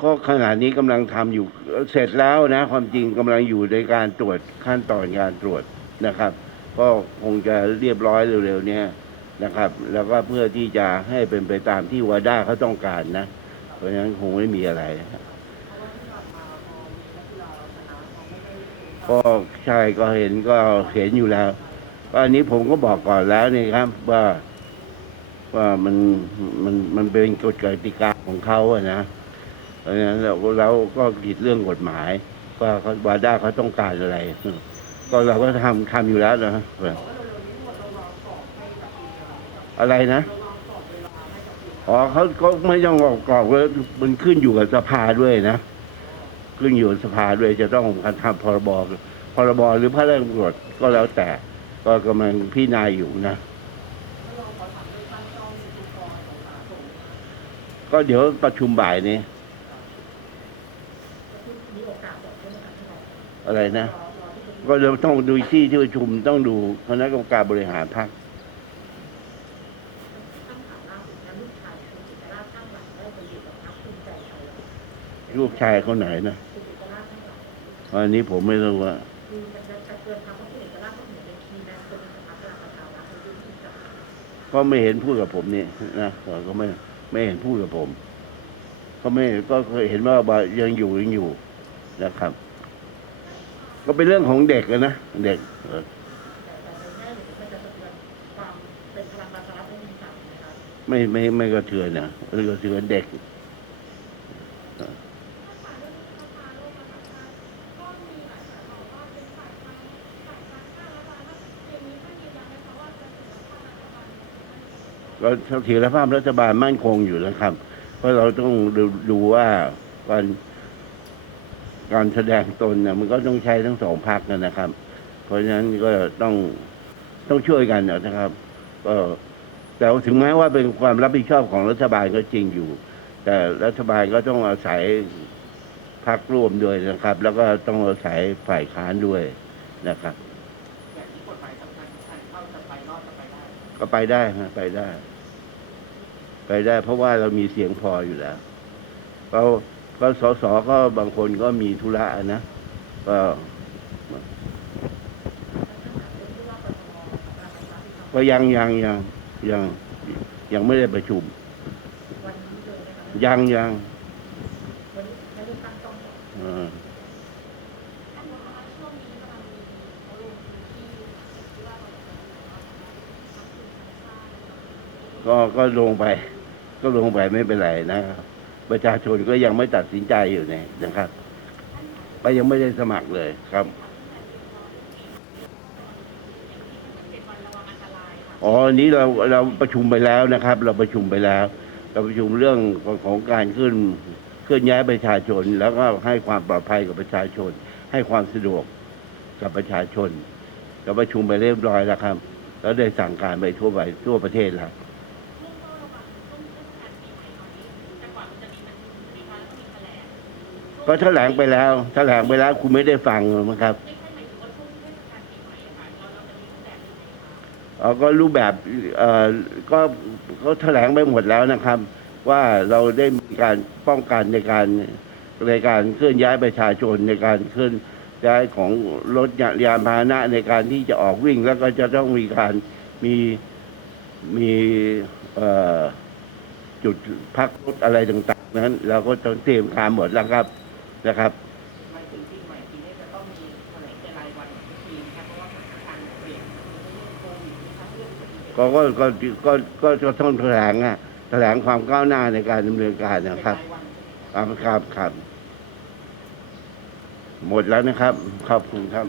ก็ขณะนี้กำลังทำอยู่เสร็จแล้วนะ ความจริงกำลังอยู่ในการตรวจขั้นตอนการตรวจนะครับ ก็คงจะเรียบร้อยเร็วๆเนี้ยนะครับ แล้วก็เพื่อที่จะให้เป็นไปตามที่วาด้าเขาต้องการนะ เพราะฉะนั้นคงไม่มีอะไรก็ใช่ก็เห็นก็เห็นอยู่แล้วอันนี้ผมก็บอกก่อนแล้วนี่ครับว่า ว่ามันมันมันเป็นกฎกติกาของเขาอะนะเพราะฉะนั้นเราเราก็ผิดเรื่องกฎหมาย ว่าเขาวาด้าเขาต้องการอะไร ก็เราก็ทำทำอยู่แล้วนะอะไรนะอ๋อเขาก็ไม่ต้องออกกรอบว่ามันขึ้นอยู่กับสภาด้วยนะ ขึ้นอยู่สภาด้วยจะต้องการทำพรบพรบหรือพระราชกำหนดก็แล้วแต่ ก็กำลังพิจารณาอยู่นะ ก็เดี๋ยวประชุมบ่ายนี้ อะไรนะ ก็เราต้องดูที่ที่ประชุมต้องดูคณะกรรมการบริหารพรรคลูกชายเขาไหนนะอันนี้ผมไม่รู้ว่าก็ไม่เห็นพูดกับผมนี่นะก็ไม่ ไม่เห็นพูดกับผมก็ไม่ก็เคยเห็นว่ายังอยู่ยังอยู่นะครับ ก็เป็นเรื่องของเด็กอะนะเด็กเออไม่ไม่ไม่กระเทือนนะไม่กระเทือนเด็ก ก็เสถียรภาพรัฐบาลมั่นคงอยู่นะครับ เพราะเราต้องดูดูว่าการการแสดงตนเนี่ยมันก็ต้องใช้ทั้งสองพักนะครับ เพราะฉะนั้นก็ต้องต้องช่วยกันนะครับ ก็แต่ถึงแม้ว่าเป็นความรับผิดชอบของรัฐบาลก็จริงอยู่ แต่รัฐบาลก็ต้องอาศัยพักร่วมด้วยนะครับ แล้วก็ต้องอาศัยฝ่ายค้านด้วยนะครับอย่างที่กฎหมายสำคัญใครเข้าจะไปรอดจะไปได้ก็ไปได้ฮะไปได้ ไปได้ เพราะว่าเรามีเสียงพออยู่แล้วก็ก็สสก็บางคนก็มีธุระนะก็ก็ยังยังยังยังยังไม่ได้ประชุม ยังยังก็ก็ลงไป ก็ลงไปไม่เป็นไรนะครับประชาชนก็ยังไม่ตัดสินใจอยู่เนี่ยนะครับก็ยังไม่ได้สมัครเลยครับอ๋ออันนี้เราเราประชุมไปแล้วนะครับ เราประชุมไปแล้ว เราประชุมเรื่องของของการขึ้นเคลื่อนย้ายประชาชน แล้วก็ให้ความปลอดภัยกับประชาชน ให้ความสะดวกกับประชาชนเราประชุมไปเรียบร้อยแล้วครับ แล้วได้สั่งการไปทั่วไปทั่วประเทศแล้ว ก็แถลงไปแล้ว แถลงไปแล้วคุณไม่ได้ฟังมั้งครับเออก็รูปแบบเออก็ก็แถลงไปหมดแล้วนะครับ ว่าเราได้มีการป้องกันในการในการเคลื่อนย้ายประชาชนในการเคลื่อนย้ายของรถยานพาหนะในการที่จะออกวิ่ง แล้วก็จะต้องมีการมีมีจุดพักรถอะไรต่างๆนั้น เราก็ต้องเตรียมการหมดแล้วครับ นะครับก็ก็ก็ก็ก็จะต้องแถลงอะแถลงความก้าวหน้าในการดำเนินการนะครับเป็นรายวันครับครับครับหมดแล้วนะครับ ขอบคุณครับ